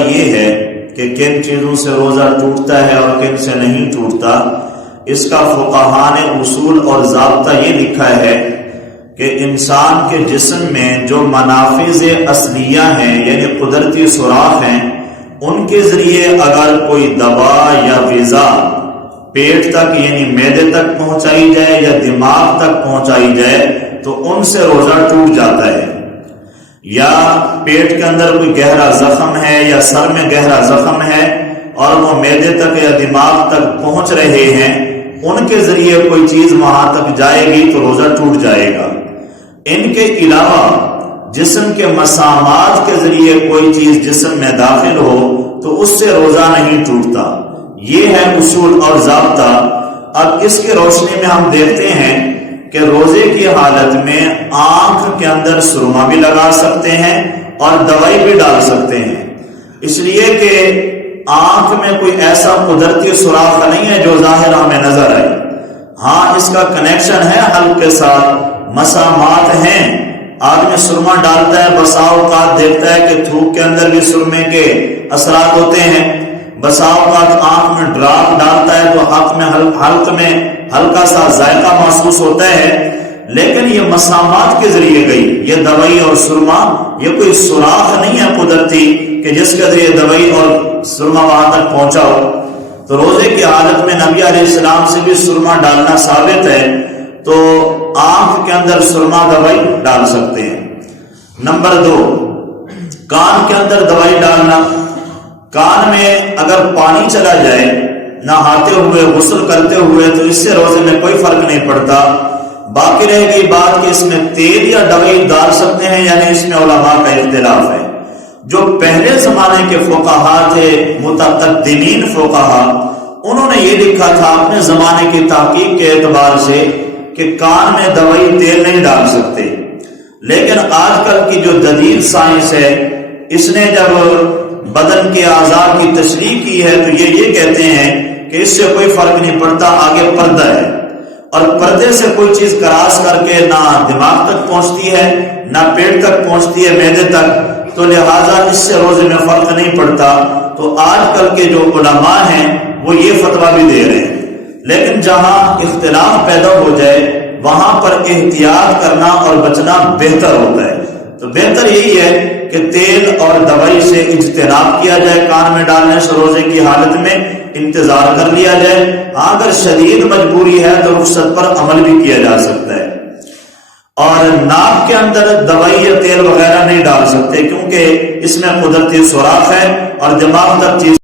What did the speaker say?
یہ ہے کہ کن چیزوں سے روزہ ٹوٹتا ہے اور کن سے نہیں ٹوٹتا، اس کا فقہاء نے اصول اور ضابطہ یہ لکھا ہے کہ انسان کے جسم میں جو منافذ اصلیہ ہیں یعنی قدرتی سوراخ ہیں، ان کے ذریعے اگر کوئی دوا یا غذا پیٹ تک یعنی معدے تک پہنچائی جائے یا دماغ تک پہنچائی جائے تو ان سے روزہ ٹوٹ جاتا ہے، یا پیٹ کے اندر کوئی گہرا زخم ہے یا سر میں گہرا زخم ہے اور وہ معدے تک یا دماغ تک پہنچ رہے ہیں، ان کے ذریعے کوئی چیز وہاں تک جائے گی تو روزہ ٹوٹ جائے گا۔ ان کے علاوہ جسم کے مسامات کے ذریعے کوئی چیز جسم میں داخل ہو تو اس سے روزہ نہیں ٹوٹتا۔ یہ ہے اصول اور ضابطہ۔ اب اس کی روشنی میں ہم دیکھتے ہیں کہ روزے کی حالت میں آنکھ کے اندر سرما بھی لگا سکتے ہیں اور دوائی بھی ڈال سکتے ہیں، اس لیے کہ آنکھ میں کوئی ایسا قدرتی سوراخ نہیں ہے جو ظاہر ہمیں نظر آئے۔ ہاں، اس کا کنیکشن ہے حلق کے ساتھ، مسامات ہیں، آدمی سرما ڈالتا ہے، بسا اوقات دیکھتا ہے کہ تھوک کے اندر بھی سرمے کے اثرات ہوتے ہیں، بسا اوقات آنکھ میں ڈراپ ڈالتا ہے تو حلق میں ہلکا سا ذائقہ محسوس ہوتا ہے، لیکن یہ مسامات کے ذریعے گئی یہ دوائی اور سرما، یہ کوئی سوراخ نہیں ہے قدرتی کہ جس کے ذریعے دوائی اور سرما وہاں تک پہنچا ہو۔ تو روزے کی حالت میں نبی علیہ السلام سے بھی سرما ڈالنا ثابت ہے، تو آنکھ کے اندر سرما دوائی ڈال سکتے ہیں۔ نمبر 2، کان کے اندر دوائی ڈالنا۔ کان میں اگر پانی چلا جائے نہاتے ہوئے غسل کرتے ہوئے تو اس سے روزے میں کوئی فرق نہیں پڑتا، باقی رہے گی بات کہ اس میں تیل یا دوائی ڈال سکتے ہیں یعنی اس میں علماء کا اختلاف ہے۔ جو پہلے زمانے کے فقہاء تھے، متقدمین فقہاء، انہوں نے یہ لکھا تھا اپنے زمانے کی تحقیق کے اعتبار سے کہ کان میں دوائی تیل نہیں ڈال سکتے، لیکن آج کل کی جو جدید سائنس ہے، اس نے جب بدن کے اعضاء کی تشریح کی ہے تو یہ کہتے ہیں کہ اس سے کوئی فرق نہیں پڑتا، آگے پردہ ہے اور پردے سے کوئی چیز کراس کر کے نہ دماغ تک پہنچتی ہے نہ پیٹ تک پہنچتی ہے معدے تک، تو لہٰذا اس سے روزے میں فرق نہیں پڑتا۔ تو آج کل کے جو علماء ہیں وہ یہ فتویٰ بھی دے رہے ہیں، لیکن جہاں اختلاف پیدا ہو جائے وہاں پر احتیاط کرنا اور بچنا بہتر ہوتا ہے۔ تو بہتر یہی ہے کہ تیل اور دوائی سے اجتناب کیا جائے، کان میں ڈالنے سے روزے کی حالت میں انتظار کر لیا جائے۔ اگر شدید مجبوری ہے تو رخصت پر عمل بھی کیا جا سکتا ہے، اور ناک کے اندر دوائی یا تیل وغیرہ نہیں ڈال سکتے کیونکہ اس میں قدرتی سوراخ ہے اور دماغ تک چیز